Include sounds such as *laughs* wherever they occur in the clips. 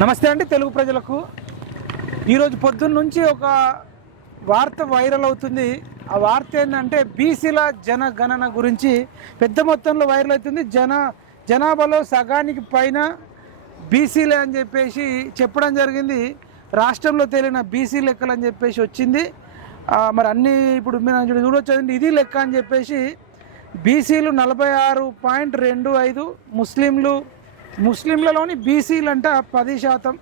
నమస్తే అండి తెలుగు ప్రజలకు. ఈరోజు పొద్దున్న నుంచి ఒక వార్త వైరల్ అవుతుంది. ఆ వార్త ఏంటంటే బీసీల జనగణన గురించి పెద్ద మొత్తంలో వైరల్ అవుతుంది. జన జనాభాలో సగానికి పైన బీసీలే అని చెప్పేసి చెప్పడం జరిగింది. రాష్ట్రంలో తేలిన బీసీ లెక్కలు అని చెప్పేసి వచ్చింది. మరి అన్ని ఇప్పుడు మీరు చూడ- చూడొచ్చు ఇది లెక్క అని చెప్పేసి బీసీలు నలభై ఆరు పాయింట్ రెండు ఐదు ముస్లింలు ముస్లింలలోని బీసీలు అంట పది శాతం.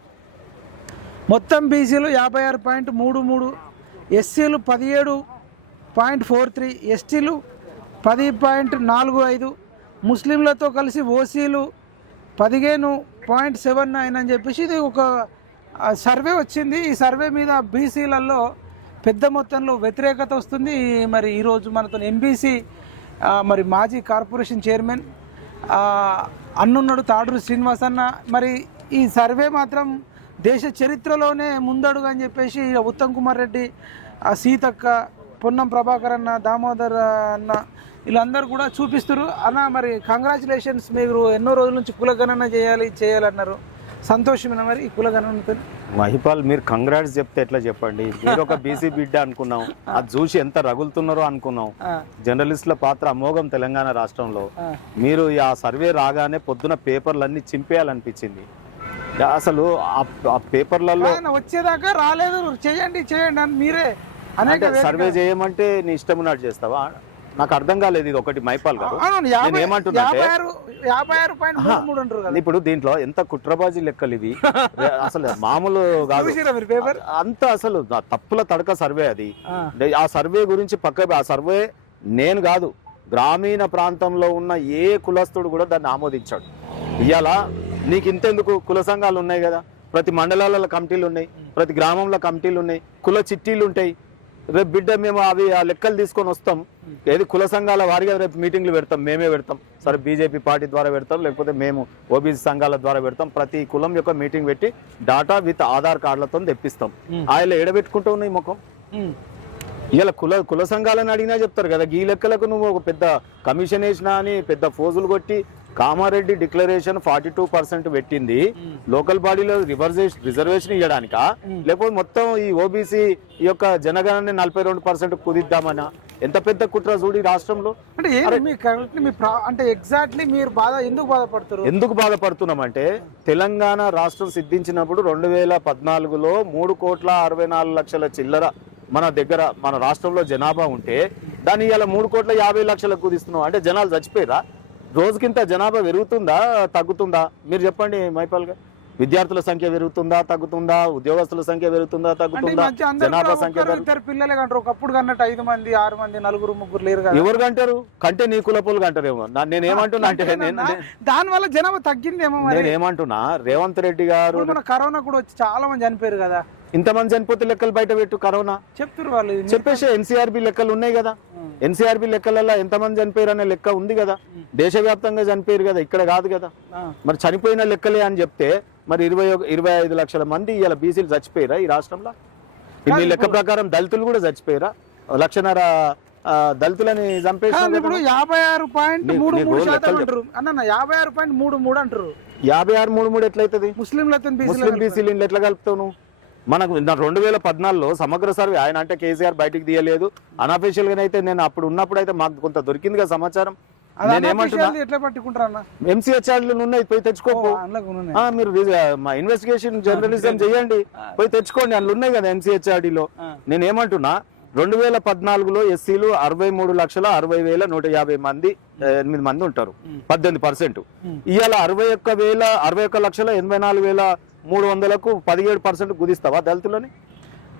మొత్తం బీసీలు యాభై ఆరు పాయింట్ మూడు మూడు ఎస్సీలు పదిహేడు పాయింట్ ఫోర్ త్రీ ఎస్టీలు పది పాయింట్ నాలుగు ఐదు ముస్లింలతో కలిసి ఓసీలు పదిహేను పాయింట్ సెవెన్ నైన్ అని చెప్పేసి ఇది ఒక సర్వే వచ్చింది. ఈ సర్వే మీద బీసీలలో పెద్ద మొత్తంలో వ్యతిరేకత వస్తుంది. మరి ఈరోజు మనతో ఎంబీసీ మరి మాజీ కార్పొరేషన్ చైర్మన్ అన్నున్నాడు తాడూరు శ్రీనివాస్ అన్న. మరి ఈ సర్వే మాత్రం దేశ చరిత్రలోనే ముందడుగు అని చెప్పేసి ఉత్తమ్ కుమార్ రెడ్డి ఆ సీతక్క పొన్నం ప్రభాకర్ అన్న దామోదర్ అన్న వీళ్ళందరూ కూడా చూపిస్తారు. అన్న మరి కంగ్రాచులేషన్స్ మీరు ఎన్నో రోజుల నుంచి కులగణన చేయాలి చేయాలన్నారు. సంతోషమేనా మరి ఈ కులగణనతో మహిపాల్ మీరు కంగ్రాట్స్ చెప్తే ఎట్లా చెప్పండి? మీరు ఒక బీసీ బిడ్డ అనుకున్నాం అది చూసి ఎంత రగులుతున్నారో అనుకున్నాం జర్నలిస్టుల పాత్ర అమోఘం తెలంగాణ రాష్ట్రంలో. మీరు ఆ సర్వే రాగానే పొద్దున పేపర్లన్నీ చింపేయాలనిపించింది. అసలు ఆ- పేపర్లలో వచ్చేదాకా రాలేదు. చేయండి చేయండి అని మీరే సర్వే చేయమంటే నీ ఇష్టం ఉన్నట్టు చేస్తావా? నాకు అర్థం కాలేదు ఇది ఒకటి మైపాల్ గారు. నేను ఏమంటున్నా ఇప్పుడు దీంట్లో ఎంత కుట్రబాజీ లెక్కలు ఇవి? *laughs* అసలు మామూలు కాదు. అంత అసలు తప్పుల తడక సర్వే అది. ఆ. సర్వే గురించి పక్క ఆ సర్వే నేను కాదు. గ్రామీణ ప్రాంతంలో ఉన్న ఏ కులస్తుడు కూడా దాన్ని ఆమోదించాడు. ఇవాళ నీకు ఇంతెందుకు కుల సంఘాలు ఉన్నాయి కదా? ప్రతి మండలాలలో కమిటీలు ఉన్నాయి ప్రతి గ్రామంలో కమిటీలు ఉన్నాయి కుల చిట్టీలు ఉంటాయి. రేపు బిడ్డ మేము అవి ఆ లెక్కలు తీసుకొని వస్తాం. ఏది కుల సంఘాల వారిగా రేపు మీటింగ్లు పెడతాం. మేమే పెడతాం. సరే బీజేపీ పార్టీ ద్వారా పెడతాం లేకపోతే మేము ఓబీసీ సంఘాల ద్వారా పెడతాం. ప్రతి కులం యొక్క మీటింగ్ పెట్టి డాటా విత్ ఆధార్ కార్డులతో తెప్పిస్తాం. ఆయన ఎడబెట్టుకుంటూ ఉన్నాయి ముఖం. ఇలా కుల కుల సంఘాలని అడిగినా చెప్తారు కదా ఈ లెక్కలకు నువ్వు ఒక పెద్ద కమిషన్ వేసినా అని పెద్ద ఫోజులు కొట్టి Kamareddy declaration forty two percent పెట్టింది. లోకల్ బాడీలో రివర్జేషన్ రిజర్వేషన్ ఇవ్వడానికా లేకపోతే మొత్తం ఈ ఓబీసీ ఈ యొక్క జనగణన నలభై రెండు పర్సెంట్ కుదిద్దామనా? ఎంత పెద్ద కుట్ర చూడు రాష్ట్రంలో? అంటే అంటే ఎగ్జాక్ట్లీ మీరు బాధ ఎందుకు బాధపడుతారు ఎందుకు బాధపడుతున్నామంటే తెలంగాణ రాష్ట్రం సిద్ధించినప్పుడు రెండు వేల పద్నాలుగులో మూడు కోట్ల అరవై నాలుగు లక్షల చిల్లర మన దగ్గర మన రాష్ట్రంలో జనాభా ఉంటే దాన్ని ఇవాళ మూడు కోట్ల యాభై లక్షలకు కుదిస్తున్నాం. అంటే జనాలు చచ్చిపోయారా రోజుకింత జనాభా పెరుగుతుందా తగ్గుతుందా? మీరు చెప్పండి మైపాల్ గారు. విద్యార్థుల సంఖ్య పెరుగుతుందా తగ్గుతుందా? ఉద్యోగస్తుల సంఖ్య పెరుగుతుందా తగ్గుతుందా? జనాభా సంఖ్య ఒక్కరు పెరుగు- ఇద్దరు పిల్లలే కంటారు. ఒకప్పుడు కన్నట్టు ఐదు మంది ఆరు మంది నలుగురు ముగ్గురు లేరు ఎవరు కంటారు? కంటే నీ కులపోలు కంటారేమో నా- నేను ఏమంటున్నా అంటే నేను దాని వల్ల జనాభా తగ్గిందేమో మరి. నేను ఏమంటున్నా రేవంత్ రెడ్డి గారు మన కరోనా కూడా వచ్చి చాలా మంది చనిపోయారు కదా. ఇంతమంది చనిపోతే లెక్కలు బయట పెట్టు కరోనా. చెప్తారు వాళ్ళు. చెప్పేసి ఎన్సీఆర్బి లెక్కలు ఉన్నాయి కదా. ఎన్సీఆర్బి లెక్కలలో ఎంతమంది చనిపోయారు అనే లెక్క ఉంది కదా. దేశవ్యాప్తంగా చనిపోయారు కదా ఇక్కడ కాదు కదా. మరి చనిపోయిన లెక్కలే అని చెప్తే మరి ఇరవై ఇరవై ఐదు లక్షల మంది ఇలా బీసీలు చచ్చిపోయారా ఈ రాష్ట్రంలో? మీ లెక్క ప్రకారం దళితులు కూడా చచ్చిపోయారా? లక్షన్నర దళితులని చంపేసి కాదు, ఇప్పుడు యాభై ఆరు పాయింట్ మూడు మూడు అంటారు. అన్న యాభై ఆరు పాయింట్ మూడు మూడు అంటారు. యాభై ఆరు మూడు మూడు ఎట్లయితది? ముస్లింలతో ముస్లిం బీసీలు ఎట్లా కలుపుతావు నువ్వు? మనకు రెండు వేల పద్నాలుగులో సమగ్ర సర్వే ఆయన అంటే కేసీఆర్ బయటికి తీయలేదు. అన్అఫీషియల్గా అయితే నేను అప్పుడు ఉన్నప్పుడు అయితే మాకు కొంత దొరికింది కదా సమాచారం ఉన్నాయి పోయి తెచ్చుకోకు. మీరు మా ఇన్వెస్టిగేషన్ జర్నలిజం చేయండి. పోయి తెచ్చుకోండి అందులో ఉన్నాయి కదా ఎంసీహెచ్ఆర్డీలో. నేను ఏమంటున్నా? రెండు వేల పద్నాలుగులో ఎస్సీలు అరవై మూడు లక్షల అరవై వేల నూట యాభై మంది ఎనిమిది మంది ఉంటారు. పద్దెనిమిది పర్సెంట్. ఇవాళ అరవై ఒక్క వేల అరవై ఒక్క లక్షల ఎనభై నాలుగు వేల మూడు వందలకు పదిహేడు పర్సెంట్ కుదిస్తావా దళితులని?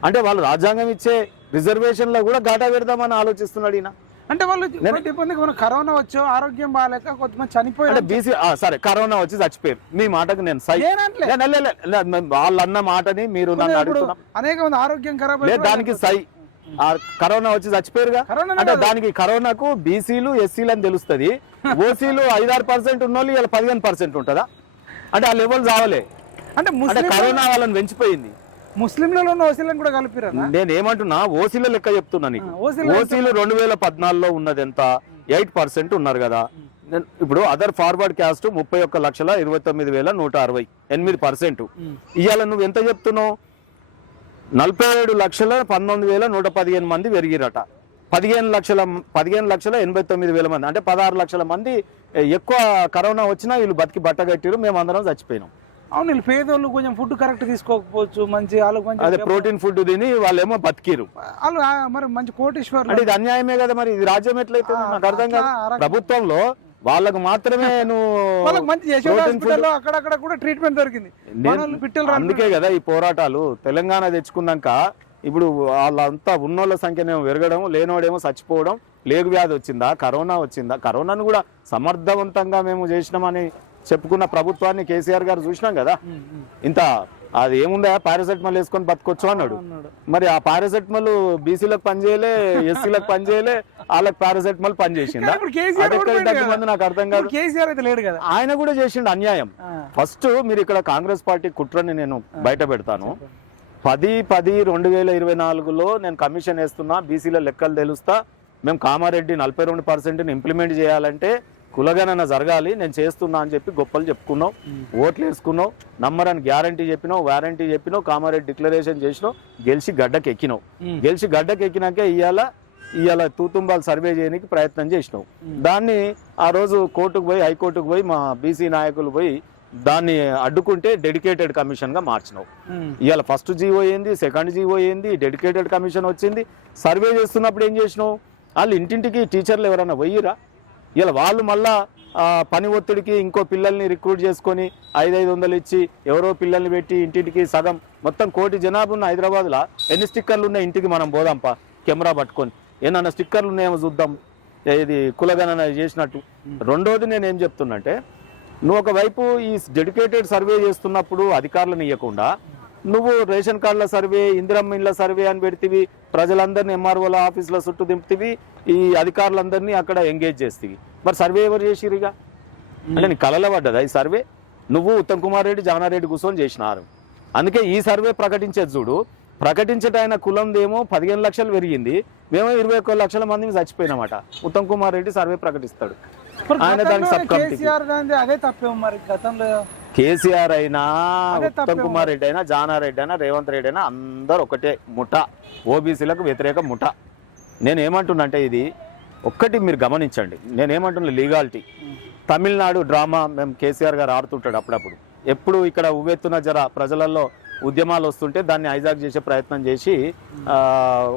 అంటే వాళ్ళు రాజ్యాంగం ఇచ్చే రిజర్వేషన్లో కూడా ఘాటా పెడదామని ఆలోచిస్తున్నాడు ఈయన. అంటే వాళ్ళు కరోనా వచ్చో ఆరోగ్యం బాగాలేక కొంతమంది చనిపోయారు బీసీ సరే కరోనా వచ్చి చచ్చిపోయారు. మీ మాటకు నేను సై వాళ్ళు అన్న మాటని మీరు అనేక మంది ఆరోగ్యం ఖరాబ్ దానికి సై కరోనా వచ్చి చచ్చిపోయారుగా? అంటే. దానికి కరోనాకు బీసీలు ఎస్సీలు అని తెలుస్తుంది. ఓసీలు ఐదారు పర్సెంట్ ఉన్న వాళ్ళు ఇలా పదిహేను పర్సెంట్ ఉంటుందా? అంటే ఆ లెవెల్ రావాలే అంటే అంటే ముస్లిం కరోనా వాళ్ళని పెంచిపోయింది. ముస్లింలలో ఉన్న ఓసీలను కూడా కలిపిరన్న నేను ఏమంటున్నా ఓసీల లెక్క చెప్తున్నా నీకు. ఆ, ఓసీలు ఓసీలు రెండు వేల పద్నాలుగులో ఉన్నది ఎంత? ఎయిట్ పర్సెంట్ ఉన్నారు కదా. నేను- ఇప్పుడు అదర్ ఫార్వర్డ్ క్యాస్ట్ ముప్పై ఒక్క లక్షల ఇరవై తొమ్మిది వేల నూట అరవై ఎనిమిది పర్సెంట్. ఇవాళ నువ్వు ఎంత చెప్తున్నావు? నలభై ఏడు లక్షల పంతొమ్మిది వేల నూట పదిహేను మంది పెరిగిరట. పదిహేను లక్షల పదిహేను లక్షల ఎనభై తొమ్మిది వేల మంది. అంటే పదహారు లక్షల మంది ఎక్కువ కరోనా వచ్చినా వీళ్ళు బతికి బట్టగట్టిరు మేము అందరం చచ్చిపోయినాం. అవును వీళ్ళు పేదోళ్ళు కొంచెం ఫుడ్ కరెక్ట్ తీసుకోకపోవచ్చు మంచి వాళ్ళకి మంచి అదే ప్రోటీన్ ఫుడ్ తిని వాళ్ళేమో బతికిరు వాళ్ళు ఆ, మరి మంచి కోటేశ్వర్లు. అంటే ఇది అన్యాయమే కదా మరి ఇది రాజ్యం ఎట్లయితే నాకు అర్థం కాదు. ప్రభుత్వంలో వాళ్ళకు మాత్రమే *laughs* నువ్వు వాళ్ళకి మంచి యశోద protein food- హాస్పిటల్లో అక్కడక్కడ కూడా ట్రీట్మెంట్ దొరికింది. నేను- మనోళ్ళు పిట్టలు అందుకే కదా ఈ పోరాటాలు. తెలంగాణ తెచ్చుకున్నాక ఇప్పుడు వాళ్ళంతా ఉన్నోళ్ళ సంఖ్యనేమో పెరగడం లేనోడేమో చచ్చిపోవడం లేగు వ్యాధి వచ్చిందా కరోనా వచ్చిందా? కరోనాను కూడా సమర్థవంతంగా మేము చేసినామని చెప్పుకున్న ప్రభుత్వాన్ని కేసీఆర్ గారు చూసినాం కదా. ఇంత అది ఏముందా పారాసెటమాల్ వేసుకొని బతకొచ్చు అన్నాడు. మరి ఆ పారాసెటమాల్ బీసీలకు పనిచేయలే ఎస్సీలకు పనిచేయలే వాళ్ళకి పారాసెటమాల్ పనిచేసిందా తగ్గుమంది నాకు అర్థం కాదు. ఇప్పుడు కేసీఆర్ అయితే లేడు కదా. ఆయన కూడా చేసిండు అన్యాయం. ఫస్ట్ మీరు ఇక్కడ కాంగ్రెస్ పార్టీ కుట్రని నేను బయట పెడతాను. పది పది రెండు వేల ఇరవై నాలుగులో నేను కమిషన్ వేస్తున్నా బీసీల లెక్కలు తెలుస్తా. మేము కామారెడ్డి నలభై రెండు పర్సెంట్ని ఇంప్లిమెంట్ చేయాలంటే కులగణన జరగాలి నేను చేస్తున్నా అని చెప్పి గొప్పలు చెప్పుకున్నావు ఓట్లు వేసుకున్నావు నమ్మరని గ్యారంటీ చెప్పినావు వారంటీ చెప్పినావు కామారెడ్డి డిక్లరేషన్ చేసినావు గెలిచి గడ్డకి ఎక్కినావు. గెలిచి గడ్డకి ఎక్కినాకే ఇవాళ ఇవాళ తూతుంబాలు సర్వే చేయడానికి ప్రయత్నం చేసినావు. దాన్ని ఆ రోజు కోర్టుకు పోయి హైకోర్టుకు పోయి మా బీసీ నాయకులు పోయి దాన్ని అడ్డుకుంటే డెడికేటెడ్ కమిషన్గా మార్చినావు. ఇవాళ ఫస్ట్ జీవో ఏంది సెకండ్ జీవో ఏంది డెడికేటెడ్ కమిషన్ వచ్చింది. సర్వే చేస్తున్నప్పుడు ఏం చేసినావు? వాళ్ళు ఇంటింటికి టీచర్లు ఎవరైనా పోయిరా? ఇలా వాళ్ళు మళ్ళా పని ఒత్తిడికి ఇంకో పిల్లల్ని రిక్రూట్ చేసుకొని ఐదు ఐదు వందలు ఇచ్చి ఎవరో పిల్లల్ని పెట్టి ఇంటింటికి సగం మొత్తం కోటి జనాభా ఉన్న హైదరాబాద్లో ఎన్ని స్టిక్కర్లు ఉన్నాయి ఇంటికి మనం పోదాంపా కెమెరా పట్టుకొని. ఏమన్నా స్టిక్కర్లు ఉన్నాయేమో చూద్దాం. ఇది కులగణన చేసినట్టు. రెండోది నేను ఏం చెప్తున్నంటే నువ్వు ఒకవైపు ఈ డెడికేటెడ్ సర్వే చేస్తున్నప్పుడు అధికారులను ఇవ్వకుండా నువ్వు రేషన్ కార్డుల సర్వే ఇందిరమ్మ ఇండ్ల సర్వే అని పెడితివి. ప్రజలందరినీ ఎంఆర్ఓల ఆఫీసుల చుట్టూ దింపుతివి. ఈ అధికారులందరినీ అక్కడ ఎంగేజ్ చేస్తేవి. మరి సర్వే ఎవరు చేసిరుగా అంటే నీ కళలో పడ్డదా ఈ సర్వే? నువ్వు ఉత్తమ్ కుమార్ రెడ్డి జానారెడ్డి కూర్చొని చేసినారు. అందుకే ఈ సర్వే ప్రకటించేది చూడు. ప్రకటించటైన కులందేమో పదిహేను లక్షలు పెరిగింది. మేము ఇరవై ఒక్క లక్షల మంది చచ్చిపోయినామట. ఉత్తమ్ కుమార్ రెడ్డి సర్వే ప్రకటిస్తాడు. ఆయన దానికి సబ్ గాంధీ అదే తప్పేమో మరి గతంలో కేసీఆర్ అయినా ఉత్తమ్. కుమార్ రెడ్డి అయినా జానారెడ్డి అయినా రేవంత్ రెడ్డి అయినా అందరు ఒకటే ముఠ. ఓబీసీలకు వ్యతిరేక ముఠ. నేను ఏమంటున్నా అంటే ఇది ఒక్కటి మీరు గమనించండి. నేను ఏమంటున్నా లీగాలిటీ. తమిళనాడు డ్రామా మేము కేసీఆర్ గారు ఆడుతుంటాడు అప్పుడప్పుడు. ఎప్పుడు ఇక్కడ ఉవ్వెత్తున జర ప్రజలలో ఉద్యమాలు వస్తుంటే దాన్ని హైజాక్ చేసే ప్రయత్నం చేసి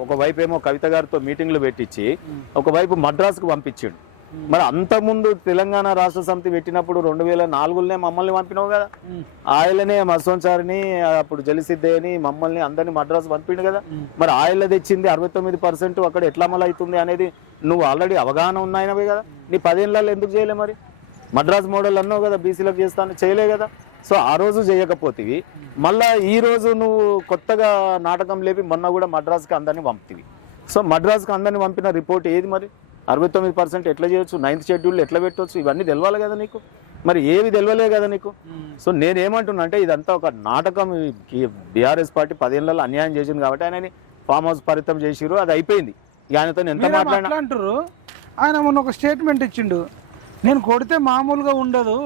ఒకవైపు ఏమో కవిత గారితో మీటింగ్లు పెట్టించి ఒకవైపు మద్రాసుకు పంపించిండు. మరి అంతకుముందు తెలంగాణ రాష్ట్ర సమితి పెట్టినప్పుడు రెండు వేల నాలుగులోనే మమ్మల్ని పంపినావు కదా. ఉమ్. ఆయననే మసోన్సారిని అప్పుడు జలిసిద్దేని మమ్మల్ని అందరిని మద్రాసు పంపిండు కదా. మరి ఆయన తెచ్చింది అరవై తొమ్మిది పర్సెంట్ అక్కడ ఎట్లా అమలు అవుతుంది అనేది నువ్వు ఆల్రెడీ అవగాహన ఉన్నాయనవే కదా. నీ పదేళ్ళలో ఎందుకు చేయలే మరి? మద్రాస్ మోడల్ అన్నావు కదా బీసీలకు చేస్తాను చేయలే కదా. సో ఆ రోజు చేయకపోతివి. మళ్ళా ఈ రోజు నువ్వు కొత్తగా నాటకం లేపి మొన్న కూడా మద్రాస్కి అందరిని పంపుతివి. సో మద్రాస్కి అందరిని పంపిన రిపోర్ట్ ఏది మరి? అరవై తొమ్మిది పర్సెంట్ ఎట్లా చేయొచ్చు? నైన్త్ షెడ్యూల్ ఎట్లా పెట్టవచ్చు ఇవన్నీ తెలవాలి కదా నీకు? మరి ఏవి తెలవలే కదా నీకు? ఉమ్. సో నేనేమంటున్నా అంటే ఇదంతా ఒక నాటకం. బీఆర్ఎస్ పార్టీ పదేళ్ళలో అన్యాయం చేసింది కాబట్టి ఆయన ఫామ్ హౌస్ పరితం చేసిరు అది అయిపోయింది. ఆయనతో ఎంత మాట్లాడినా అంటారు ఆయన మొన్న ఒక స్టేట్మెంట్ ఇచ్చిండు. నేను కొడితే మామూలుగా ఉండదు.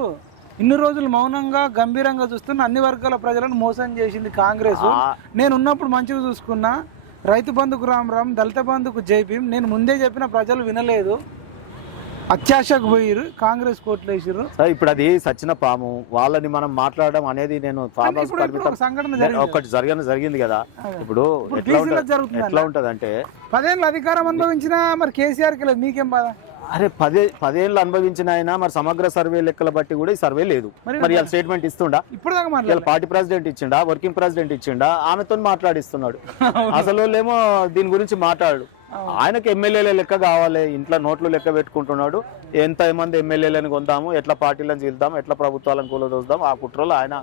ఇన్ని రోజులు మౌనంగా గంభీరంగా చూస్తున్న అన్ని వర్గాల ప్రజలను మోసం చేసింది కాంగ్రెస్. నేను ఉన్నప్పుడు మంచిగా చూసుకున్నా. రైతు బంధుకు రామ్ రామ్ దళిత బంధుకు జై భీమ్. నేను ముందే చెప్పిన ప్రజలు వినలేదు. అత్యాశకు పోయిరు కాంగ్రెస్ కోట్లు వేసిర్రు. సరే, ఇప్పుడు అది సచిన పాము. వాళ్ళని మనం మాట్లాడడం అనేది నేను ఫామ్ హౌస్ పరిమితం ఒకటి జరిగిన జరిగింది కదా. ఇప్పుడు ఎట్లా ఉంటది అంటే పదేళ్ళు అధికారం అనుభవించినా మరి కేసీఆర్కి లేదు. మీకేం బాధ? అరే పదే పదేళ్ళు అనుభవించిన ఆయన మరి సమగ్ర సర్వే లెక్కల బట్టి కూడా ఈ సర్వే లేదు. మరి ఇలా స్టేట్మెంట్ ఇస్తుండా? ఇప్పుడు పార్టీ ప్రెసిడెంట్ ఇచ్చిండా? వర్కింగ్ ప్రెసిడెంట్ ఇచ్చిండా? ఆమెతో మాట్లాడిస్తున్నాడు. అసలు వాళ్ళేమో దీని గురించి మాట్లాడు ఆయనకు ఎమ్మెల్యేల లెక్క కావాలి ఇంట్లో నోట్లు లెక్క పెట్టుకుంటున్నాడు. ఎంత మంది ఎమ్మెల్యేలను కొందాము? ఎట్లా పార్టీలను చీల్దాం ఎట్లా ప్రభుత్వాలను కూలదోద్దాం ఆ కుట్రలో ఆయన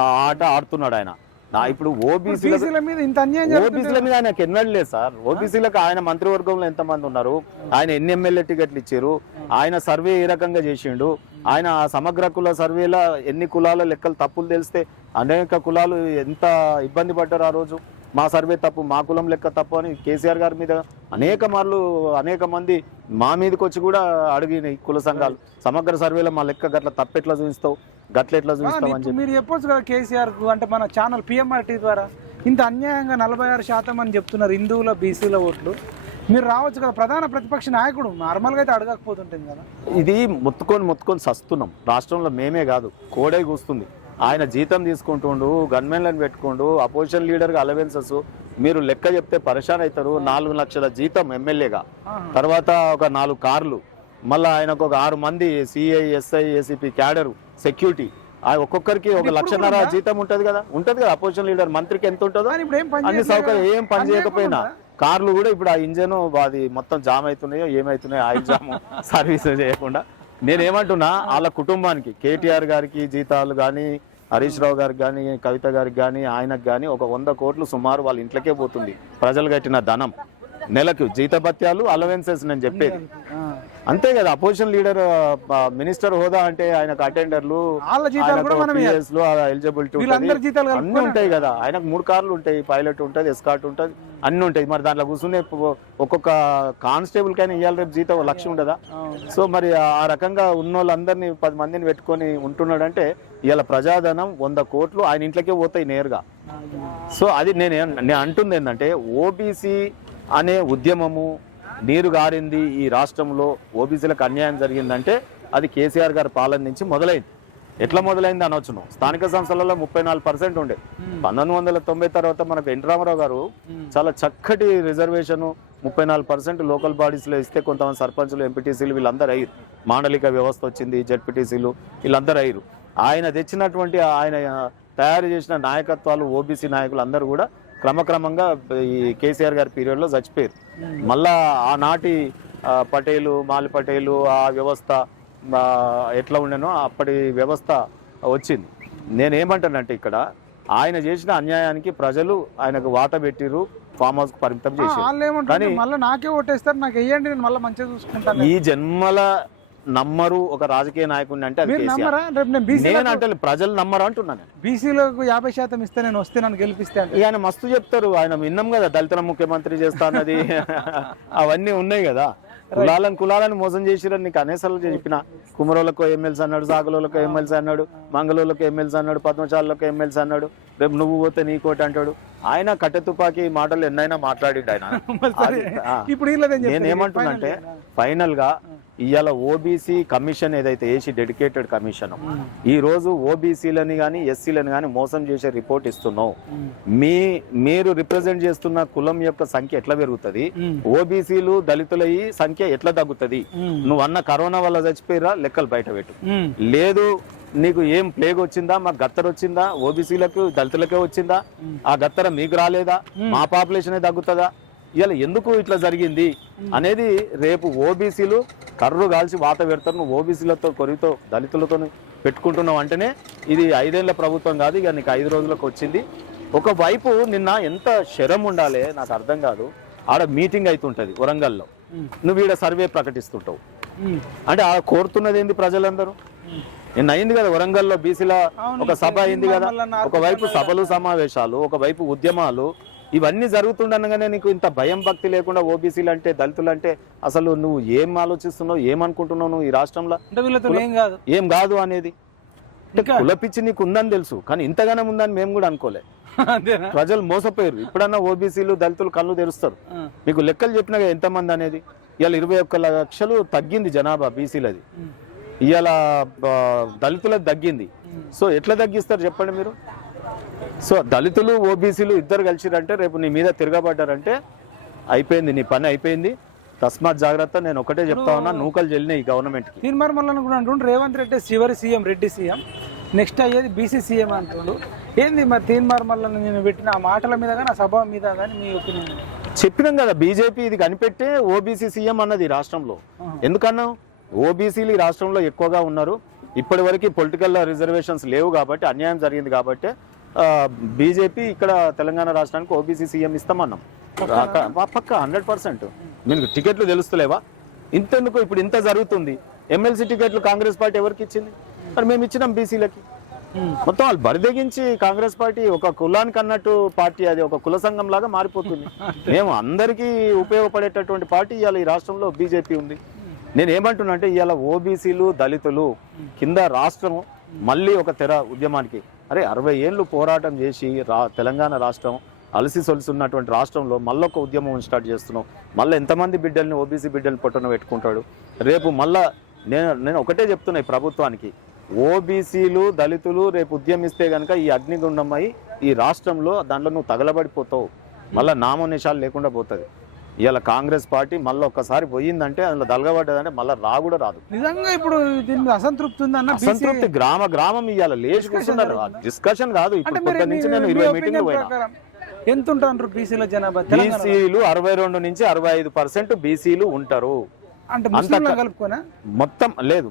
ఆ ఆట ఆడుతున్నాడు ఆయన. నా ఇప్పుడు ఓబీసీల బీసీల మీద ఇంత అన్యాయం ఓబీసీల మీద ఆయనకు ఎన్నడూ లేదు సార్. ఓబీసీలకు ఆయన మంత్రివర్గంలో ఎంత మంది ఉన్నారు? ఆయన ఎన్ని ఎమ్మెల్యే టికెట్లు ఇచ్చారు? ఆయన సర్వే ఏ రకంగా చేసిండు? ఆయన ఆ సమగ్ర కుల సర్వేలో ఎన్ని కులాల లెక్కలు తప్పులు తెలిస్తే అనేక కులాలు ఎంత ఇబ్బంది పడ్డారు ఆ రోజు? మా సర్వే తప్పు మా కులం లెక్క తప్పు అని కేసీఆర్ గారి మీద అనేక మార్లు అనేక మంది మా మీదకి వచ్చి కూడా అడిగినాయి కుల సంఘాలు. సమగ్ర సర్వేలో మా లెక్క గట్ల తప్పెట్లా చూపిస్తావు? గట్ల ఎట్లా చెప్పి. మీరు చెప్పొచ్చు కదా కేసీఆర్ అంటే మన ఛానల్ పిఎంఆర్టీ ద్వారా. ఇంత అన్యాయంగా నలభై ఆరు శాతం అని చెప్తున్నారు హిందువుల బీసీల ఓట్లు. మీరు రావచ్చు కదా ప్రధాన ప్రతిపక్ష నాయకుడు. నార్మల్గా అయితే అడగకపోతుంటుంది కదా. ఇది మొత్తుకొని మొత్తుకొని సస్తున్నాం. రాష్ట్రంలో మేమే కాదు కోడే కూస్తుంది. ఆయన జీతం తీసుకుంటుండు గన్మెన్లను పెట్టుకుండు అపోజిషన్ లీడర్గా అలవెన్సెస్. మీరు లెక్క చెప్తే పరిశాన్ అవుతారు నాలుగు లక్షల జీతం ఎమ్మెల్యేగా. తర్వాత ఒక నాలుగు కార్లు. మళ్ళీ ఆయనకు ఒక ఆరు మంది CI SI ACP cadre. Security. ఆ ఒక్కొక్కరికి ఒక లక్షన్నర జీతం ఉంటది కదా? ఉంటది కదా అపోజిషన్ లీడర్ మంత్రికి ఎంత ఉంటుందో? అన్ని సౌకర్యం. ఏం పని చేయకపోయినా కార్లు కూడా ఇప్పుడు ఆ ఇంజన్ అది మొత్తం జామ్ అవుతున్నాయో ఏమవుతున్నాయో ఆయిల్ జామ్ సర్వీస్ *laughs* చేయకుండా. నేను ఏమంటున్నా వాళ్ళ కుటుంబానికి కేటీఆర్ గారికి జీతాలు కానీ హరీష్ రావు గారికి కానీ కవిత గారికి కానీ ఆయనకు కానీ ఒక వంద కోట్లు సుమారు వాళ్ళ ఇంట్లోకే పోతుంది. ప్రజలు కట్టిన ధనం. నెలకు జీతభత్యాలు అలవెన్సెస్ నేను చెప్పేది. అంతే కదా అపోజిషన్ లీడర్ మినిస్టర్ హోదా అంటే ఆయనకు అటెండర్లు ఇవ్వాలి. ఎలిజిబిలిటీ అన్ని ఉంటాయి కదా ఆయనకు మూడు కార్లు ఉంటాయి పైలట్ ఉంటుంది ఎస్కాట్ ఉంటుంది అన్ని ఉంటాయి మరి దాంట్లో కూర్చునే ఒక్కొక్క కానిస్టేబుల్ కైనా ఇవాళ రేపు జీతం ఒక లక్ష ఉండదా. సో మరి ఆ రకంగా ఉన్న వాళ్ళందరినీ పది మందిని పెట్టుకొని ఉంటున్నాడంటే ఇవాళ ప్రజాధనం వంద కోట్లు ఆయన ఇంట్లోకే పోతాయి నేరుగా సో అది నేను నేను అంటుంది ఏంటంటే ఓబీసీ అనే ఉద్యమము నీరు గారింది ఈ రాష్ట్రంలో ఓబీసీలకు అన్యాయం జరిగిందంటే అది కేసీఆర్ గారి పాలన నుంచి మొదలైంది. ఎట్లా మొదలైంది అనొచ్చును? స్థానిక సంస్థలలో ముప్పై నాలుగు పర్సెంట్ ఉండే. పంతొమ్మిది వందల తొంభై తర్వాత మనకు ఎన్. రామారావు గారు చాలా చక్కటి రిజర్వేషన్ ముప్పై నాలుగు పర్సెంట్ లోకల్ బాడీస్లో ఇస్తే కొంతమంది సర్పంచులు ఎంపీటీసీలు వీళ్ళందరూ అయ్యారు. మాండలిక వ్యవస్థ వచ్చింది జడ్పీటీసీలు వీళ్ళందరూ అయ్యారు. ఆయన తెచ్చినటువంటి ఆయన తయారు చేసిన నాయకత్వాలు ఓబీసీ నాయకులు అందరూ కూడా క్రమక్రమంగా ఈ కేసీఆర్ గారి పీరియడ్లో చచ్చిపోయారు. మళ్ళా ఆనాటి పటేలు మాలి పటేలు ఆ వ్యవస్థ ఎట్లా ఉండేనో అప్పటి వ్యవస్థ వచ్చింది. నేనేమంటానంటే ఇక్కడ ఆయన చేసిన అన్యాయానికి ప్రజలు ఆయనకు వాత పెట్టిరు ఫామ్ హౌస్ పరిమితం కానీ- మళ్ళీ నాకే ఓటేస్తారు నాకు నేను మళ్ళీ మంచిగా చూసుకుంటాను. ఈ జన్మల నమ్మరు ఒక రాజకీయ నాయకుడిని అంటే నేను అంటే ప్రజలు నమ్మరు అంటున్నాను నేను. బీసీలకు యాభై శాతం ఇస్తే నేను వస్తే నన్ను గెలిపిస్తే ఆయన మస్తు చెప్తారు. ఆయన విన్నాం కదా దళితుల ముఖ్యమంత్రి చేస్తా అన్నది. *laughs* అవన్నీ ఉన్నాయి కదా. కులాలను కులాలను మోసం చేసిరని నీకు అనేసార్లు చెప్పిన. కుమరోళ్ళకు ఎమ్మెల్సీ అన్నాడు సాగలోళ్ళకు ఎమ్మెల్సీ అన్నాడు మంగళూరులకు ఎమ్మెల్సీ అన్నాడు పద్మశాలకు ఎమ్మెల్సీ అన్నాడు రేపు నువ్వు పోతే నీకోటి అంటాడు. ఆయన కట్టె తుపాకి మాటలు ఎన్నైనా మాట్లాడిండు ఆయన. *laughs* మరి సరే, అది- ఆ. ఇప్పుడు వీళ్ళదేం నేను చెప్తారు? ఏమంటున్నంటే ఫైనల్ ఫైనల్గా ఇవాళ ఓబీసీ కమిషన్ ఏదైతే వేసి డెడికేటెడ్ కమిషన్ ఈ రోజు ఓబీసీలని కానీ ఎస్సీలని కానీ మోసం చేసే రిపోర్ట్ ఇస్తున్నావు. మీ మీరు రిప్రజెంట్ చేస్తున్న కులం యొక్క సంఖ్య ఎట్లా పెరుగుతుంది. ఓబీసీలు దళితుల ఈ సంఖ్య ఎట్లా తగ్గుతుంది. నువ్వు అన్న కరోనా వల్ల చచ్చిపోయిరా లెక్కలు బయట పెట్టు. లేదు నీకు ఏం ప్లేగ్ వచ్చిందా మాకు గత్తర వచ్చిందా ఓబీసీలకు దళితులకే వచ్చిందా. ఆ గత్తర మీకు రాలేదా మా పాపులేషనే తగ్గుతుందా ఇలా ఎందుకు ఇట్లా జరిగింది అనేది రేపు ఓబీసీలు కర్రు కాల్చి వాత పెడతారు. నువ్వు ఓబీసీలతో కొరితో దళితులతో పెట్టుకుంటున్నావు అంటేనే ఇది ఐదేళ్ళ ప్రభుత్వం కాదు ఇక నీకు ఐదు రోజులకు వచ్చింది. ఒకవైపు నిన్న ఎంత శరం ఉండాలి నాకు అర్థం కాదు. ఆడ మీటింగ్ అవుతుంటది వరంగల్లో. నువ్వు ఈడ సర్వే ప్రకటిస్తుంటావు. అంటే ఆ కోరుతున్నది ఏంది ప్రజలందరూ? నిన్న అయింది కదా వరంగల్లో బీసీల ఒక సభ అయింది కదా. ఒకవైపు సభలు సమావేశాలు ఒకవైపు ఉద్యమాలు ఇవన్నీ జరుగుతుండగానే నీకు ఇంత భయం భక్తి లేకుండా ఓబీసీలు అంటే దళితులు అంటే అసలు నువ్వు ఏం ఆలోచిస్తున్నావు ఏమనుకుంటున్నావు నువ్వు ఈ రాష్ట్రంలో? ఏం కాదు. అనేది. కులపిచ్చి నీకు ఉందని తెలుసు కానీ ఇంతగానే ఉందని మేము కూడా అనుకోలే. ప్రజలు మోసపోయారు. ఇప్పుడన్నా ఓబీసీలు దళితులు కళ్ళు తెరుస్తారు. మీకు లెక్కలు చెప్పినా ఎంతమంది అనేది. ఇవాళ ఇరవై ఒక్క లక్షలు తగ్గింది జనాభా బీసీలది. ఇవాళ ఆ, దళితులకు తగ్గింది. సో ఎట్లా తగ్గిస్తారు చెప్పండి మీరు? సో దళితులు ఓబీసీలు ఇద్దరు కలిసిరంటే రేపు నీ మీద తిరగబడ్డారంటే అయిపోయింది నీ పని అయిపోయింది. తస్మాత్ జాగ్రత్త నేను ఒకటే చెప్తా ఉన్నా నూకలు చెల్లినాయి ఈ గవర్నమెంట్కి. తీన్మార్ మల్లన్న కూడా అంటుండ్రు రేవంత్ రెడ్డి చివరి సీఎం రెడ్డి సీఎం నెక్స్ట్ అయ్యేది బీసీ సీఎం అంటుండు. ఏంది మరి మల్లన్న నేను పెట్టిన ఆ మాటల మీద కానీ ఆ సభ మీద కానీ మీ ఒపీనియన్ చెప్పినాం కదా బీజేపీ ఇది కనిపెట్టే ఓబీసీ సీఎం అన్నది రాష్ట్రంలో. ఎందుకన్నా? ఓబీసీలు ఈ రాష్ట్రంలో ఎక్కువగా ఉన్నారు. ఇప్పటి వరకు పొలిటికల్ రిజర్వేషన్స్ లేవు కాబట్టి అన్యాయం జరిగింది కాబట్టి బీజేపీ ఇక్కడ తెలంగాణ రాష్ట్రానికి ఓబీసీ సీఎం ఇస్తామన్నాం. పక్క- పక్క హండ్రెడ్ పర్సెంట్. మీకు టికెట్లు తెలుస్తలేవా? ఇంతెందుకు ఇప్పుడు ఇంత జరుగుతుంది? ఎమ్మెల్సీ టికెట్లు కాంగ్రెస్ పార్టీ ఎవరికి ఇచ్చింది? మరి మేము ఇచ్చినాం బీసీలకి. మొత్తం వాళ్ళు బరిదెగించి కాంగ్రెస్ పార్టీ ఒక కులానికి అన్నట్టు పార్టీ అది ఒక కుల సంఘం లాగా మారిపోతుంది. మేము అందరికీ ఉపయోగపడేటటువంటి పార్టీ ఇవాళ ఈ రాష్ట్రంలో బీజేపీ ఉంది. నేను ఏమంటున్నా అంటే ఇవాళ ఓబీసీలు దళితులు కింద రాష్ట్రం మళ్ళీ ఒక తెర ఉద్యమానికి. అరే అరవై ఏళ్ళు పోరాటం చేసి రా తెలంగాణ రాష్ట్రం అలసి సొలిసి ఉన్నటువంటి రాష్ట్రంలో మళ్ళొక ఉద్యమం స్టార్ట్ చేస్తున్నాం మళ్ళీ ఎంతమంది బిడ్డల్ని ఓబీసీ బిడ్డలు పొట్టన పెట్టుకుంటాడు? రేపు మళ్ళా నేను నేను ఒకటే చెప్తున్నా ఈ ప్రభుత్వానికి. ఓబీసీలు దళితులు రేపు ఉద్యమిస్తే కనుక ఈ అగ్నిగుండమై ఈ రాష్ట్రంలో దాంట్లో నువ్వు తగలబడిపోతావు. మళ్ళీ నామోనిషాలు లేకుండా పోతుంది. ఇవాళ కాంగ్రెస్ పార్టీ మళ్ళీ ఒక్కసారి పోయిందంటే అందులో దలగబడ్డదంటే మళ్ళీ రా కూడా రాదు. నిజంగా ఇప్పుడు దీని అసంతృప్తి ఉందన్న అసంతృప్తి గ్రామ గ్రామం ఇవాళ లేచి కూర్చున్నారు? డిస్కషన్ కాదు. ఇప్పుడు పొద్దు నుంచి నేను ఇరవై మీటింగ్లు పోయినా. ఎంత ఉంటారు బీసీల జనాభా బీసీలు అరవై రెండు నుంచి అరవై ఐదు పర్సెంట్ బీసీలు ఉంటారు. మొత్తం లేదు.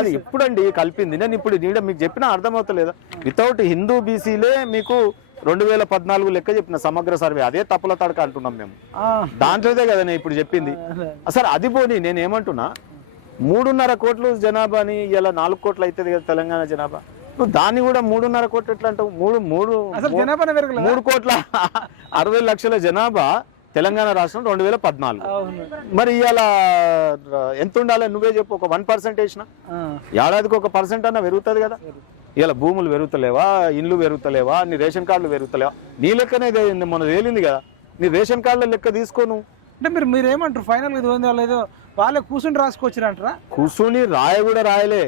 అది ఎప్పుడండి కలిపింది? నేను ఇప్పుడు నీడ మీకు చెప్పినా అర్థమవుతలేదా? వితౌట్ హిందూ బీసీలే మీకు రెండు వేల పద్నాలుగు లెక్క చెప్పిన సమగ్ర సర్వే. అదే తప్పుల తడక అంటున్నాం మేము. దాంట్లోదే కదా నేను ఇప్పుడు చెప్పింది. అసలు అది పోనీ నేను ఏమంటున్నా? మూడున్నర కోట్లు జనాభాని ఇలా నాలుగు కోట్లు అవుతుంది కదా తెలంగాణ జనాభా. నువ్వు దాన్ని కూడా మూడున్నర కోట్లు ఎట్లా అంటావు? మూడు మూడు మూడు కోట్ల *laughs* అరవై లక్షల జనాభా తెలంగాణ రాష్ట్రం రెండు వేల పద్నాలుగు. మరి ఇవాళ ఎంత ఉండాలి? నువ్వే చెప్పు ఒక వన్ పర్సెంట్ వేసిన ఏడాదికి ఒక పర్సెంట్ అన్న పెరుగుతుంది కదా. ఇలా భూములు పెరుగుతలేవా ఇండ్లు పెరుగుతలేవా నీ రేషన్ కార్డులు పెరుగుతలేవా? నీ లెక్కనే మొన్న తేలింది కదా. నీ రేషన్ కార్డుల లెక్క తీసుకోను అంటే మీరు మీరు ఏమంటారు ఫైనల్ ఇది ఉంది లేదో వాళ్ళే కూర్చుని రాసుకొచ్చిరంటారా? కూర్చుని రాయ కూడా రాయలే.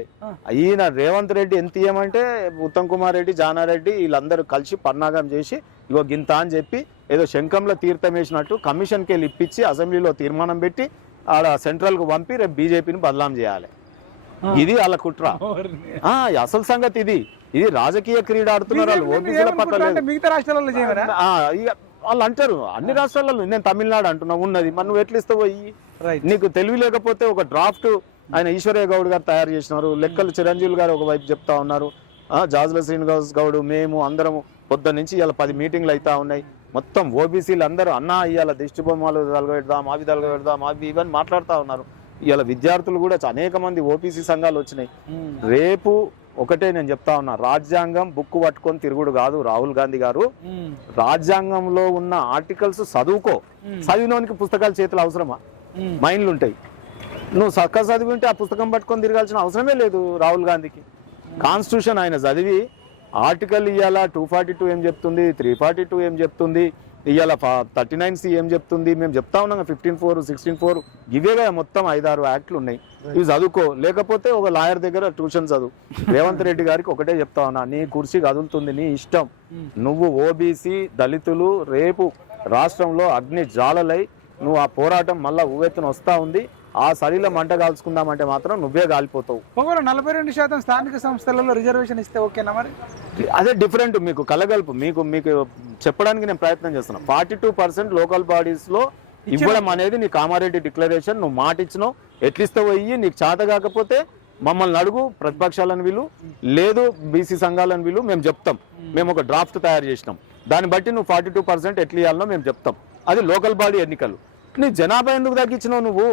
ఈయన రేవంత్ రెడ్డి ఎంత ఇయ్యమంటే ఉత్తమ్ కుమార్ రెడ్డి జానారెడ్డి వీళ్ళందరూ కలిసి పన్నాగం చేసి ఇగో గింత అని చెప్పి ఏదో శంఖంలో తీర్థం వేసినట్టు కమిషన్కి వెళ్ళి ఇప్పించి అసెంబ్లీలో తీర్మానం పెట్టి ఆడ సెంట్రల్కు పంపి రేపు బీజేపీని బదలాం చేయాలి. ఇది వాళ్ళ కుట్ర. ఆ అసలు సంగతి ఇది. ఇది రాజకీయ క్రీడ ఆడుతున్నారు వాళ్ళు ఓబీసీల పట్ల మిగతా రాష్ట్రాలలో వాళ్ళు అంటారు అన్ని రాష్ట్రాలలో నేను తమిళనాడు అంటున్నా ఉన్నది. నువ్వు ఎట్లా ఇస్తావు రైట్ నీకు తెలివి లేకపోతే ఒక డ్రాఫ్ట్ ఆయన ఈశ్వరయ్య గౌడ్ గారు తయారు చేసినారు. లెక్కలు చిరంజీవి గారు ఒకవైపు చెప్తా ఉన్నారు. ఆ, జాజుల శ్రీనివాస్ గౌడ్ మేము అందరము పొద్దు నుంచి ఇవాళ పది మీటింగ్లు అవుతా ఉన్నాయి. మొత్తం ఓబీసీలు అందరూ అన్నా ఇవాళ దిష్టి బొమ్మలు తలగబెడదాం అవి తలగబెడదాం అవి ఇవన్నీ మాట్లాడుతూ ఉన్నారు. ఇవాళ విద్యార్థులు కూడా అనేక మంది ఓబీసీ సంఘాలు వచ్చినాయి. రేపు ఒకటే నేను చెప్తా ఉన్నా రాజ్యాంగం బుక్ పట్టుకొని తిరుగుడు కాదు రాహుల్ గాంధీ గారు. రాజ్యాంగంలో ఉన్న ఆర్టికల్స్ చదువుకో. చదివినోనికి పుస్తకాలు చేతులు అవసరమా? మైండ్లు ఉంటాయి నువ్వు చక్కగా చదివి ఉంటే ఆ పుస్తకం పట్టుకొని తిరగాల్సిన అవసరమే లేదు రాహుల్ గాంధీకి. కాన్స్టిట్యూషన్ ఆయన చదివి ఆర్టికల్ ఇవాళ టూ ఫార్టీ టూ ఏం చెప్తుంది? త్రీ ఫార్టీ టూ ఏం చెప్తుంది? ఇవాళ థర్టీ నైన్ సి ఏం చెప్తుంది. మేము చెప్తా ఉన్నాం ఫిఫ్టీన్ ఫోర్ సిక్స్టీన్ ఫోర్ ఇవే కదా మొత్తం ఐదారు యాక్ట్లు ఉన్నాయి. ఇవి చదువుకో. లేకపోతే ఒక లాయర్ దగ్గర ట్యూషన్ చదువు. *laughs* రేవంత్ రెడ్డి గారికి ఒకటే చెప్తా ఉన్నా నీ కుర్చీ కదులుతుంది నీ ఇష్టం. నువ్వు ఓబీసీ దళితులు రేపు రాష్ట్రంలో అగ్ని జ్వాలలై నువ్వు ఆ పోరాటం మళ్ళా ఉవ్వెత్తున వస్తా ఉంది. ఆ సరిలో మంట కాల్చుకుందామంటే మాత్రం నువ్వే కాలిపోతావు నలభై రెండు శాతం స్థానిక సంస్థలలో రిజర్వేషన్ ఇస్తే ఓకేనా మరి? అదే డిఫరెంట్ మీకు కలగలుపు. మీకు మీకు చెప్పడానికి నేను ప్రయత్నం చేస్తున్నా. ఫార్టీ టూ పర్సెంట్ లోకల్ బాడీస్లో ఇవ్వడం అనేది నీ కామారెడ్డి డిక్లరేషన్ నువ్వు మాట ఇచ్చినావు. ఎట్లిస్తావు అయ్యి నీకు చేత కాకపోతే మమ్మల్ని అడుగు ప్రతిపక్షాలను వీలు లేదు బీసీ సంఘాలను వీలు మేము చెప్తాం. మేము ఒక డ్రాఫ్ట్ తయారు చేసినాం. దాన్ని బట్టి నువ్వు ఫార్టీ టూ పర్సెంట్ ఎట్లా ఇవ్వాలనో మేము చెప్తాం. అది లోకల్ బాడీ ఎన్నికలు. నీ జనాభా ఎందుకు తగ్గించినావు నువ్వు?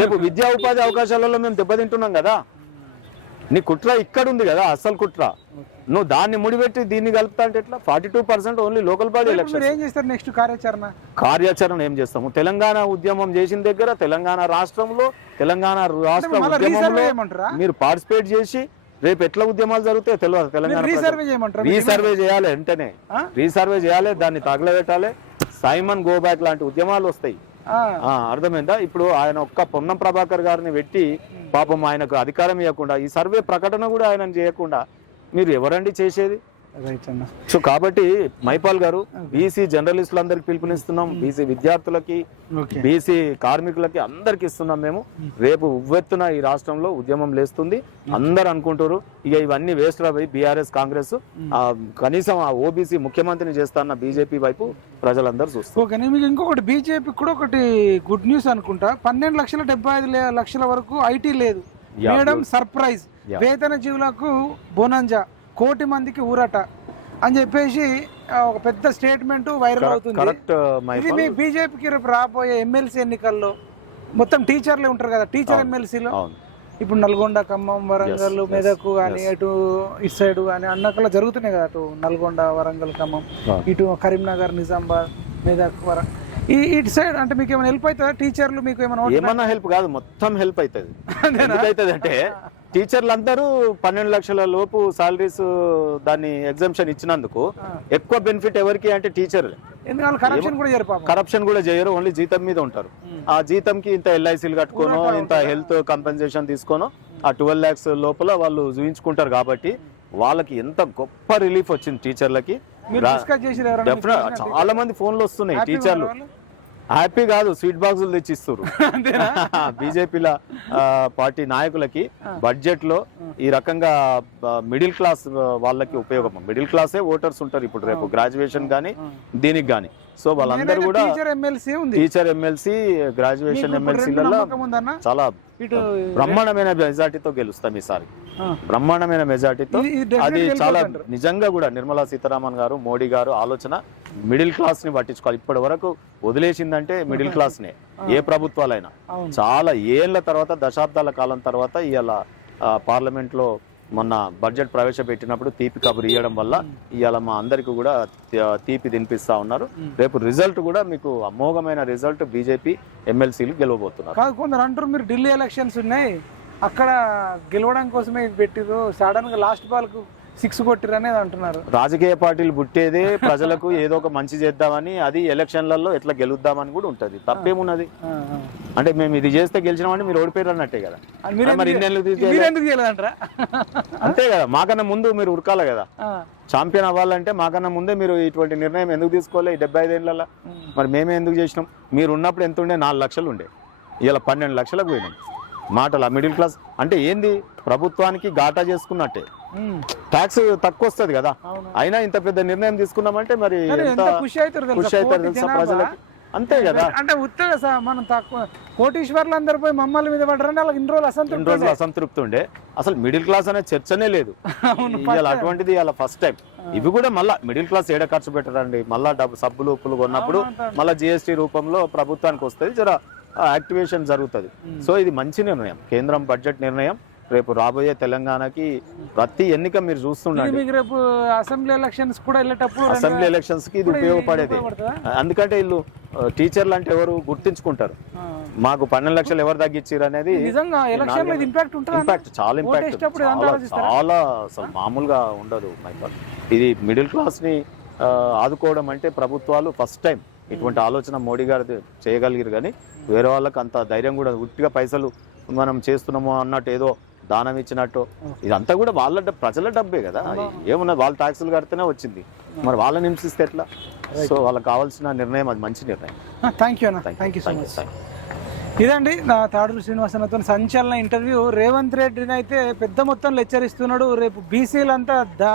రేపు విద్యా ఉపాధి అవకాశాలలో మేము దెబ్బతింటున్నాం కదా. నీ కుట్ర ఇక్కడ ఉంది కదా అసలు కుట్ర. నువ్వు దాన్ని ముడిపెట్టి దీన్ని కలుపుతా అంటే ఎట్లా? Forty two percent only local body election ఏం చేస్తారు నెక్స్ట్ కార్యాచరణ? కార్యాచరణ ఏం చేస్తాము? తెలంగాణ ఉద్యమం చేసిన దగ్గర తెలంగాణ రాష్ట్రంలో తెలంగాణ రాష్ట్ర ఉద్యమంలో మీరు పార్టిసిపేట్ చేసి రేపు ఎట్లా ఉద్యమాలు జరుగుతాయో తెలియదు తెలంగాణ రీసర్వే చేయాలి వెంటనే? రీసర్వే చేయాలి దాన్ని తగలబెట్టాలి. సైమన్ గో బ్యాక్ లాంటి ఉద్యమాలు వస్తాయి. అర్థమైందా? ఇప్పుడు ఆయన ఒక్క పొన్నం ప్రభాకర్ గారిని పెట్టి పాపం ఆయనకు అధికారం ఇవ్వకుండా ఈ సర్వే ప్రకటన కూడా ఆయన చేయకుండా మీరు ఎవరండి చేసేది? రైట్ అన్న సో కాబట్టి మైపాల్ గారు బీసీ జర్నలిస్టులందరికి పిలుపునిస్తున్నాం. బీసీ విద్యార్థులకి బీసీ కార్మికులకి అందరికి ఇస్తున్నాం మేము. రేపు ఉవ్వెత్తున ఈ రాష్ట్రంలో ఉద్యమం లేస్తుంది. అందరు అనుకుంటారు ఇక ఇవన్నీ వేస్ట్ రా బీఆర్ఎస్ కాంగ్రెస్. కనీసం ఆ ఓబీసీ ముఖ్యమంత్రిని చేస్తాన్న బీజేపీ వైపు ప్రజలందరూ చూస్తారు. ఓకే మీకు ఇంకొకటి బీజేపీ కూడా ఒకటి గుడ్ న్యూస్ అనుకుంటా. పన్నెండు లక్షల డెబ్బై ఐదు లక్షల వరకు ఐటీ లేదు. మేడం. సర్ప్రైజ్. వేతన జీవులకు బోనంజా. కోటి మందికి ఊరట అని చెప్పేసి ఒక పెద్ద స్టేట్మెంట్ వైరల్ అవుతుంది. కరెక్ట్ ఇది మీ బీజేపీకి రేపు రాబోయే ఎమ్మెల్సీ ఎన్నికల్లో మొత్తం టీచర్లే ఉంటారు కదా టీచర్. ఎమ్మెల్సీలో ఇప్పుడు నల్గొండ ఖమ్మం వరంగల్ మెదక్ కానీ yes. ఇటు సైడ్ కానీ అన్నకల్లా జరుగుతున్నాయి కదా అటు నల్గొండ వరంగల్ ఖమ్మం. ఇటు కరీంనగర్ నిజామాబాద్ మెదక్ వరం ఈ ఇటు సైడ్ అంటే మీకు ఏమైనా హెల్ప్ అవుతుందా? టీచర్లు మీకు ఏమైనా ఏమన్నా హెల్ప్ కాదు మొత్తం హెల్ప్ అవుతుంది అంటే *laughs* టీచర్లు అందరూ పన్నెండు లక్షల లోపు సాలరీస్ దాన్ని ఎగ్జామ్షన్ ఇచ్చినందుకు. ఎక్కువ బెనిఫిట్ ఎవరికి అంటే టీచర్లే ఎందుకంటే కరప్షన్ కూడా చేయరు ఓన్లీ జీతం మీద ఉంటారు. ఆ జీతంకి ఇంత ఎల్ఐసీలు కట్టుకోనో ఇంత? హెల్త్ కంపెన్సేషన్ తీసుకోనో ఆ ట్వెల్వ్ ల్యాక్స్ లోపల వాళ్ళు చూపించుకుంటారు కాబట్టి వాళ్ళకి ఎంత గొప్ప రిలీఫ్ వచ్చింది టీచర్లకి చాలా మంది ఫోన్లు వస్తున్నాయి టీచర్లు? హ్యాపీ కాదు స్వీట్ బాక్సులు తెచ్చిస్తారు *laughs* బీజేపీల పార్టీ నాయకులకి బడ్జెట్లో ఈ రకంగా మిడిల్ క్లాస్ వాళ్ళకి ఉపయోగం. మిడిల్ క్లాసే ఓటర్స్ ఉంటారు ఇప్పుడు రేపు గ్రాడ్యుయేషన్ గానీ దీనికి గానీ. సో వాళ్ళందరూ కూడా టీచర్ ఎమ్మెల్సీ గ్రాడ్యుయేషన్ ఎమ్మెల్సీలలో చాలా బ్రహ్మాండమైన మెజార్టీతో గెలుస్తాం ఈసారి. బ్రహ్మాండమైన మెజార్టీతో అది చాలా. నిజంగా కూడా నిర్మలా సీతారామన్ గారు మోడీ గారు ఆలోచన మిడిల్ క్లాస్ని పట్టించుకోవాలి. ఇప్పటి వరకు వదిలేసిందంటే మిడిల్ క్లాస్ నే. ఏ ప్రభుత్వాలైనా. చాలా ఏళ్ళ తర్వాత దశాబ్దాల కాలం తర్వాత ఇవాళ పార్లమెంట్లో మొన్న బడ్జెట్ ప్రవేశపెట్టినప్పుడు తీపి కబురు ఇవ్వడం వల్ల ఇవాళ మా అందరికి కూడా తీపి తినిపిస్తా ఉన్నారు. రేపు రిజల్ట్ కూడా మీకు అమోఘమైన రిజల్ట్ బీజేపీ ఎమ్మెల్సీలు గెలవబోతున్నారు. కాదు కొందరు అంటారు మీరు ఢిల్లీ ఎలక్షన్స్ ఉన్నాయి. అక్కడ గెలవడం కోసమే ఇది పెట్టిరు సడన్గా లాస్ట్ బాల్కు సిక్స్ కొట్టిరు అనేది అంటున్నారు. రాజకీయ పార్టీలు పుట్టేదే ప్రజలకు ఏదో ఒక మంచి చేద్దామని అది ఎలక్షన్లలో ఎట్లా గెలుద్దామని కూడా ఉంటది. తప్పేమున్నది. అంటే మేము ఇది చేస్తే గెలిచినామంటే మీరు ఓడిపోయారు అన్నట్టే కదా. మీరు చేయలేదంటారా అంతే కదా మాకన్నా ముందు మీరు ఉరకాలి కదా. ఛాంపియన్ అవ్వాలంటే మాకన్నా ముందే మీరు ఇటువంటి నిర్ణయం ఎందుకు తీసుకోవాలి ఈ డెబ్బై ఐదేళ్ళలో మరి మేమే ఎందుకు చేసినాం? మీరు ఉన్నప్పుడు ఎంత ఉండే? నాలుగు లక్షలు ఉండే. ఇలా పన్నెండు లక్షలకు పోయినాం. మాటలు మిడిల్ క్లాస్. అంటే ఏంది? ప్రభుత్వానికి ఘాటా చేసుకున్నట్టే. ట్యాక్స్ తక్కువ వస్తుంది కదా. అయినా ఇంత పెద్ద నిర్ణయం తీసుకున్నామంటే మరి ఖుషి అవుతారు తెలుసా? ప్రజలకి? అంతే కదా. అంటే ఉత్తగా సా మనం తక్కువ కోటీశ్వర్లు అందరు పోయి మమ్మల్ని మీద పడరండి వాళ్ళకి ఇన్ని రోజులు అసంతృప్తి రోజులు అసంతృప్తి ఉండే. అసలు మిడిల్ క్లాస్ అనే చర్చనే లేదు. అటువంటిది ఇలా ఫస్ట్ టైం ఇవి కూడా మళ్ళా మిడిల్ క్లాస్ ఏడ ఖర్చు పెట్టరండి? మళ్ళా డబ్బు సబ్బులు ఉప్పులు కొన్నప్పుడు. మళ్ళీ జిఎస్టీ రూపంలో ప్రభుత్వానికి వస్తుంది. జర యాక్టివేషన్ జరుగుతుంది. సో ఇది మంచి నిర్ణయం. కేంద్రం బడ్జెట్ నిర్ణయం. రేపు రాబోయే తెలంగాణకి ప్రతి ఎన్నిక మీరు చూస్తుండండి. మీకు రేపు అసెంబ్లీ ఎలక్షన్స్ కూడా వెళ్ళేటప్పుడు అసెంబ్లీ ఎలక్షన్స్కి ఇది ఉపయోగపడేది? అందుకంటే వీళ్ళు టీచర్లు అంటే ఎవరు గుర్తించుకుంటారు. మాకు పన్నెండు లక్షలు ఎవరు తగ్గించారు అనేది ఇంపాక్ట్ చాలా ఇంపాక్ట్ చాలా ఆలోచిస్తారా? చాలా అసలు మామూలుగా ఉండదు ఇది మిడిల్ క్లాస్ని ఆదుకోవడం అంటే ప్రభుత్వాలు ఫస్ట్ టైం ఇటువంటి ఆలోచన మోడీ గారు చేయగలిగారు కానీ వేరే వాళ్ళకి అంత ధైర్యం కూడా ఉట్టిగా పైసలు మనం చేస్తున్నాము అన్నట్టు ఏదో దానం ఇచ్చినట్టు. ఇదంతా కూడా వాళ్ళ ప్రజల డబ్బే కదా. ఏమున్నది? వాళ్ళు ట్యాక్సులు కడితేనే వచ్చింది. మరి వాళ్ళని హింసిస్తే ఎట్లా? సో వాళ్ళకి కావాల్సిన నిర్ణయం అది మంచి నిర్ణయం. థ్యాంక్ యూ అన్న. Thank you so much. ఇదండి నా తాడూరు శ్రీనివాసనతో సంచలన ఇంటర్వ్యూ. రేవంత్ రెడ్డిని అయితే పెద్ద మొత్తంలో హెచ్చరిస్తున్నాడు. రేపు బీసీలంతా దా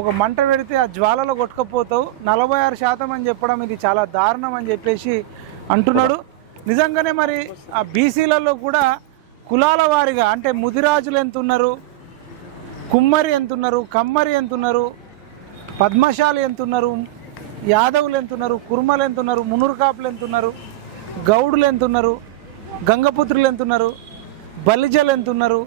ఒక మంట పెడితే ఆ జ్వాలలో కొట్టుకపోతావు. నలభై ఆరు శాతం అని చెప్పడం ఇది చాలా దారుణం అని చెప్పేసి అంటున్నాడు. నిజంగానే మరి ఆ బీసీలలో కూడా కులాల వారిగా అంటే ముదిరాజులు ఎంత ఉన్నారు కుమ్మరి ఎంత ఉన్నారు కమ్మరి ఎంత ఉన్నారు పద్మశాలి ఎంత ఉన్నారు యాదవులు ఎంత ఉన్నారు కుర్మలు ఎంత ఉన్నారు మునురు కాపులు ఎంత ఉన్నారు గౌడులు ఎంత ఉన్నారు గంగపుత్రులు ఎంత ఉన్నారు బలిజలు ఎంత ఉన్నారు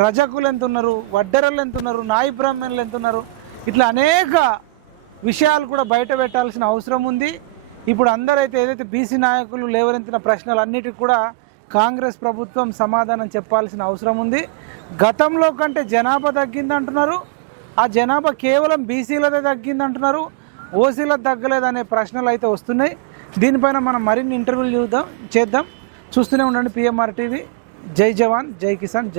రజకులు ఎంత ఉన్నారు వడ్డెరలు ఎంత ఉన్నారు నాయి బ్రాహ్మణులు ఎంత ఉన్నారు ఇట్లా అనేక విషయాలు కూడా బయట పెట్టాల్సిన అవసరం ఉంది. ఇప్పుడు అందరైతే ఏదైతే బీసీ నాయకులు లేవనెత్తిన ప్రశ్నలు అన్నిటికి కూడా కాంగ్రెస్ ప్రభుత్వం సమాధానం చెప్పాల్సిన అవసరం ఉంది. గతంలో కంటే జనాభా తగ్గింది అంటున్నారు ఆ జనాభా కేవలం బీసీలదే తగ్గింది అంటున్నారు ఓసీలకు తగ్గలేదనే ప్రశ్నలు అయితే వస్తున్నాయి. దీనిపైన మనం మరిన్ని ఇంటర్వ్యూలు చూద్దాం చేద్దాం. చూస్తూనే ఉండండి పిఎంఆర్ టీవీ. జై జవాన్ జై కిసాన్ జై